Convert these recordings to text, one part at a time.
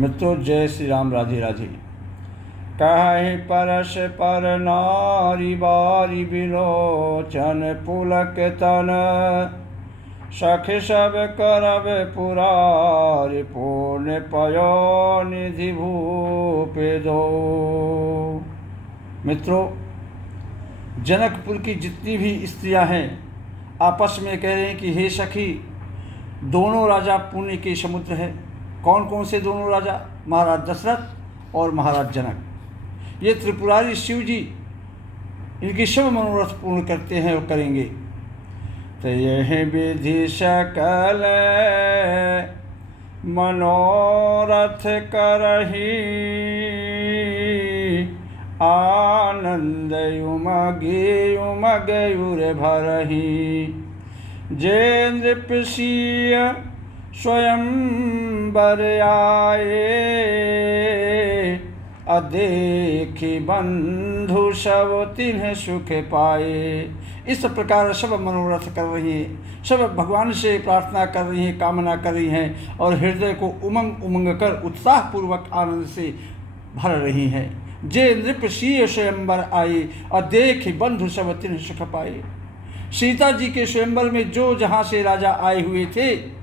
मित्रों, जय श्री राम, राधे राधे। कहि परस पर नारी बारी बिलोचन पुलक तन, सख सब करब पुरार पूर्ण पयो निधि भूप दो। मित्रों, जनकपुर की जितनी भी स्त्रियां हैं आपस में कह रहे हैं कि हे सखी, दोनों राजा पुण्य के समुद्र हैं। कौन कौन से दोनों राजा? महाराज दशरथ और महाराज जनक। ये त्रिपुरारी शिव जी इनकी सब मनोरथ पूर्ण करते हैं और करेंगे। तो यह विधि सकल मनोरथ करही, आनंद उमगे उमगयुर भरही। जे नृपसीय स्वयंवर आए, अदेखी बंधु सब तिन्ह सुख पाए। इस प्रकार सब मनोरथ कर रही हैं, सब भगवान से प्रार्थना कर रही हैं, कामना कर रही हैं और हृदय को उमंग उमंग कर उत्साहपूर्वक आनंद से भर रही हैं। जे नृपसीय स्वयंवर आए, अदेखी बंधु सब तिन्ह सुख पाए। सीता जी के स्वयंवर में जो जहाँ से राजा आए हुए थे,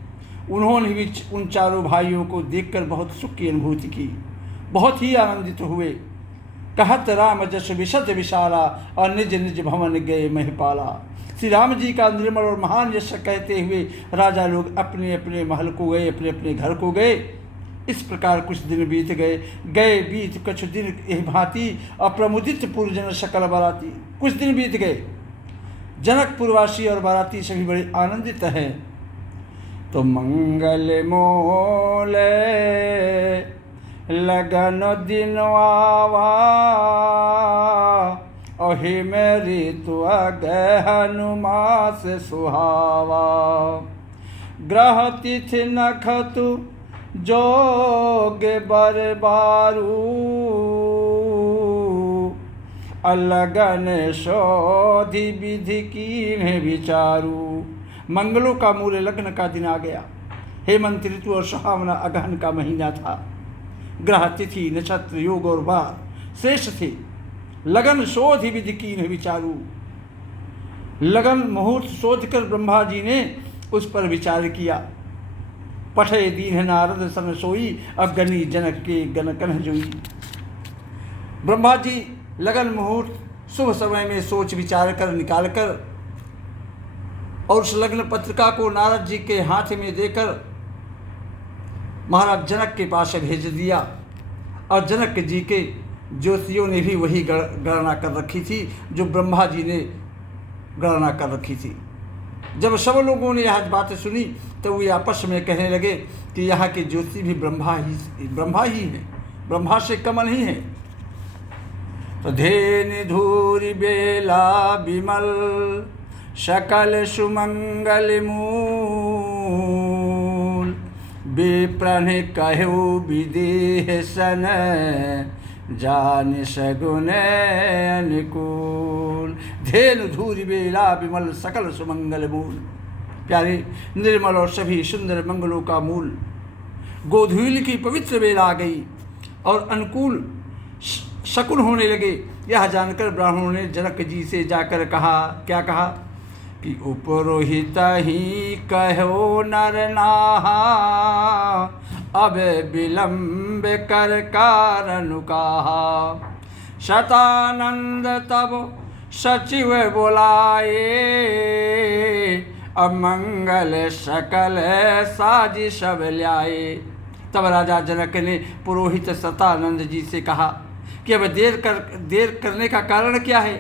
उन्होंने भी उन चारों भाइयों को देखकर बहुत सुख की अनुभूति की, बहुत ही आनंदित हुए। कहत राम जस विशद विशाला, और निज निज भवन गए महिपाला। श्री राम जी का निर्मल और महान यश कहते हुए राजा लोग अपने अपने महल को गए, अपने अपने घर को गए। इस प्रकार कुछ दिन बीत गए बीत कुछ दिन एह भांति, अप्रमुदित पुरजन सकल बाराती। कुछ दिन बीत गए, जनकपुरवासी और बाराती सभी बड़े आनंदित हैं। तो मंगल मोले लगन दिन आवा, ओहि मेरी तु गहन मास सुहावा। ग्रह तिथि नखतु जोग बरबारू, अलगन शोधि विधि कीन्ह विचारू। मंगलों का मूल लग्न का दिन आ गया। हेमंत ऋतु और सुहावना अगहन का महीना था। ग्रह तिथि नक्षत्र योग और वार श्रेष्ठ थे। लगन शोध विधि कीन्ह विचारू। लगन मुहूर्त शोध कर ब्रह्मा जी ने उस पर विचार किया। पठे दीन नारद सन सोई, अगनी जनक के गण कन्ह जोई। ब्रह्मा जी लगन मुहूर्त शुभ समय में सोच विचार कर निकाल कर और उस लग्न पत्रिका को नारद जी के हाथ में देकर महाराज जनक के पास भेज दिया। और जनक जी के ज्योतियों ने भी वही गणना कर रखी थी जो ब्रह्मा जी ने गणना कर रखी थी। जब सब लोगों ने यह बात सुनी तो वे आपस में कहने लगे कि यहाँ के ज्योति भी ब्रह्मा ही है, ब्रह्मा से कम नहीं है। तो धेनि धूरि बेला विमल, सकल सुमंगल मूल। विप्रन कहु विदेह सन, जान सगुन अनुकूल। धेनु धूरि बेला विमल, सकल सुमंगल मूल। प्यारे, निर्मल और सभी सुंदर मंगलों का मूल। गोधूली की पवित्र बेला आ गई और अनुकूल शकुन होने लगे। यह जानकर ब्राह्मणों ने जनक जी से जाकर कहा, क्या कहा कि उपरोहित ही कहो नर नाहा, अब विलंब कर कारण कहा। शतानंद तब सचिव बोलाए, अमंगल सकल साजी सब ल्याए। तब राजा जनक ने पुरोहित शतानंद जी से कहा कि अब देर करने का कारण क्या है।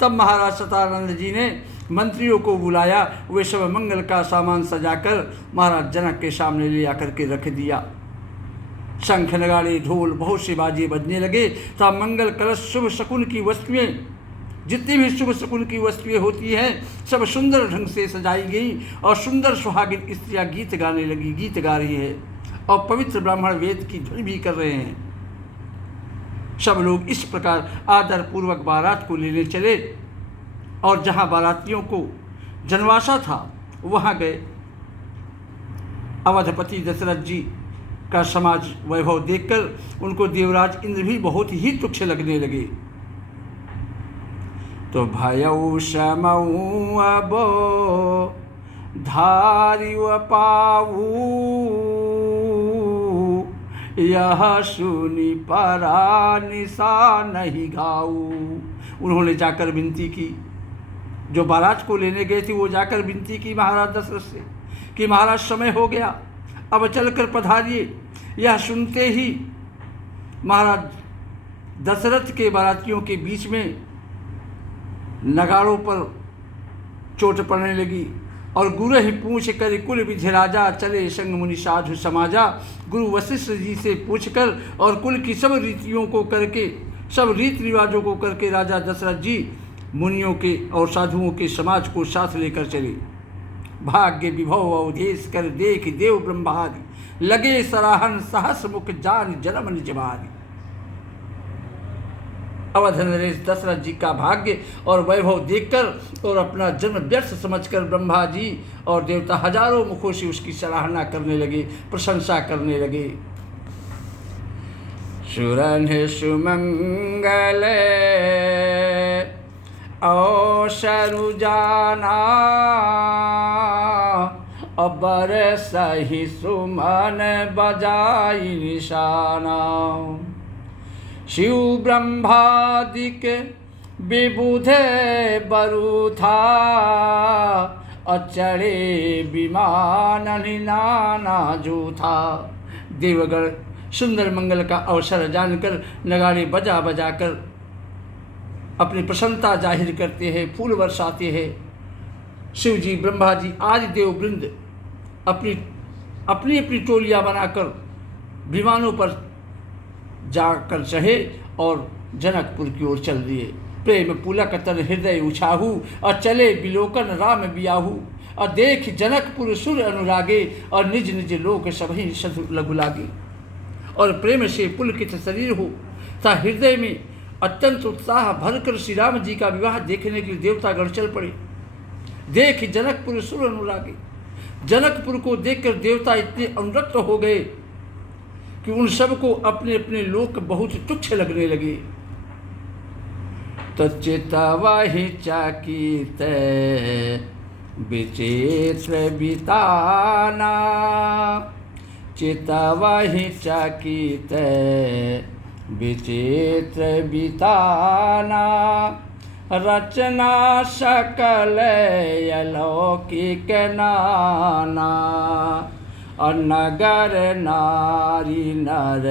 तब महाराज शतानंद जी ने मंत्रियों को बुलाया। वे सब मंगल का सामान सजाकर महाराज जनक के सामने ले आकर के रख दिया। शंख नगाड़े ढोल बहुत से बाजे बजने लगे। तब मंगल कलश शुभ शकुन की वस्तुएं, जितनी भी शुभ शकुन की वस्तुएं होती हैं, सब सुंदर ढंग से सजाई गई और सुंदर सुहागिन स्त्रियां गीत गाने लगी, गीत गा रही है और पवित्र ब्राह्मण वेद की ध्वनि भी कर रहे हैं। सब लोग इस प्रकार आदर पूर्वक बारात को लेने चले और जहाँ बारातियों को जनवासा था वहाँ गए। अवधपति दशरथ जी का समाज वैभव देखकर उनको देवराज इंद्र भी बहुत ही तुच्छ लगने लगे। तो भयउ समऊ अब धारिव पाऊ, यह सुनी परा निशा नहीं घाऊ। उन्होंने जाकर विनती की, जो बारात को लेने गए थे वो जाकर विनती की महाराज दशरथ से कि महाराज समय हो गया, अब चलकर पधारिए। यह सुनते ही महाराज दशरथ के बारातियों के बीच में नगाड़ों पर चोट पड़ने लगी और गुरु ही पूछ कर कुल विधि राजा, चले संग मुनि साधु समाजा। गुरु वशिष्ठ जी से पूछकर और कुल की सब रीतियों को करके, सब रीति रिवाजों को करके राजा दशरथ जी मुनियों के और साधुओं के समाज को साथ लेकर चले। भाग्य विभव अवधेश कर देख देव ब्रह्मादि, लगे सराहन सहस मुख जान जन्म निज बारी। अवध नरेश दशरथ जी का भाग्य और वैभव देखकर और अपना जन्म व्यर्थ समझकर ब्रह्मा जी और देवता हजारों मुखों से उसकी सराहना करने लगे, प्रशंसा करने लगे। सुरन सुमंगल अवसरु जाना, अबर सही सुमन बजाई निशाना। शिव ब्रह्मादिक विबुध बरु था, अचड़े विमान नाना जो था। देवगण सुंदर मंगल का अवसर जानकर नगाड़े बजा बजा कर अपनी प्रसन्नता जाहिर करते हैं, फूल बरसाते हैं। शिव जी ब्रह्मा जी आदि देववृंद अपनी अपनी अपनी टोलियाँ बनाकर विमानों पर जाकर चढ़े और जनकपुर की ओर चल दिए। प्रेम पुलक तन हृदय उछाहू, और चले बिलोकन राम बियाहू। और देख जनकपुर सुर अनुरागे, और निज निज लोक सभी सधु लघु लागे। और प्रेम से पुलकित शरीर हो तथा हृदय में अत्यंत उत्साह भरकर श्री राम जी का विवाह देखने के लिए देवतागण चल पड़े। देख जनकपुर सुर अनुरागे, जनकपुर को देखकर देवता इतने अनुरक्त हो गए कि उन सबको अपने अपने लोक बहुत तुच्छ लगने लगे। तो चितवहि चकित विचित्र बिताना, चितवहि चकित विचित्र बिताना। रचना सकल अलौकिक नाना, और नगर नारी नर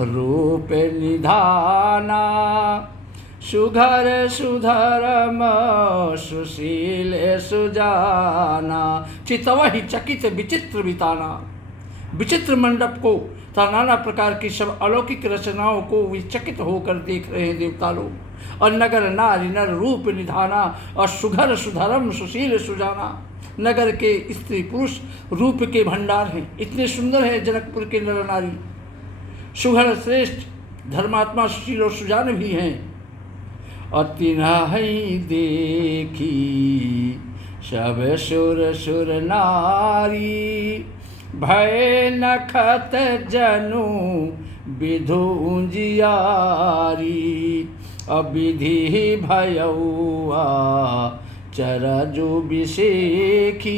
रूप निधाना। सुघर सुधर्म सुशील सुजाना, चितवहि चकित विचित्र बिताना। विचित्र मंडप को तथा नाना प्रकार की सब अलौकिक रचनाओं को विचकित होकर देख रहे हैं देवता लोग। और नगर नारी नर रूप निधाना, और सुघर सुधर्म सुशील सुजाना। नगर के स्त्री पुरुष रूप के भंडार हैं, इतने सुंदर है जनकपुर के नर नारी। सुघर श्रेष्ठ धर्मात्मा सुशील और सुजान भी हैं। और तिन्हि देखी सब सुर सुर नारी, भय नखत जनु विधु जियारी। अविधि भयौआ चरजु विषेखी,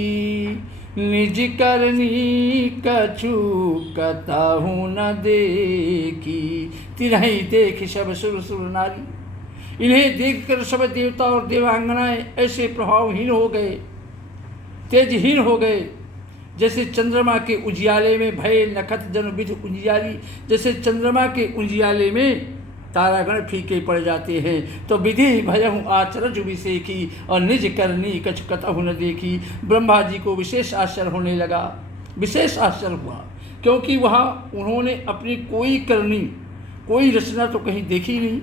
निज करनी कछु कतहु न देखी। तिन्हि देख सब सुर सुर नारी, इन्हें देखकर सब देवता और देवांगनाएं ऐसे प्रभावहीन हो गए, तेजहीन हो गए, जैसे चंद्रमा के उजियाले में भय नखत जन विधि उजियारी। जैसे चंद्रमा के उजियाले में तारागण फीके पड़ जाते हैं। तो विधि भयहु आचरज विषेखी, और निज करनी कछ कतहु न देखी। ब्रह्मा जी को विशेष आश्चर्य होने लगा, विशेष आश्चर्य हुआ, क्योंकि वहाँ उन्होंने अपनी कोई करनी, कोई रचना तो कहीं देखी नहीं।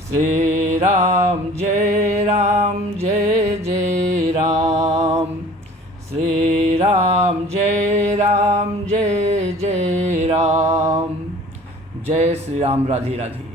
श्री राम जय राम जय जय राम, श्री राम जय राम जय जय राम। जय श्री राम, राधे राधे।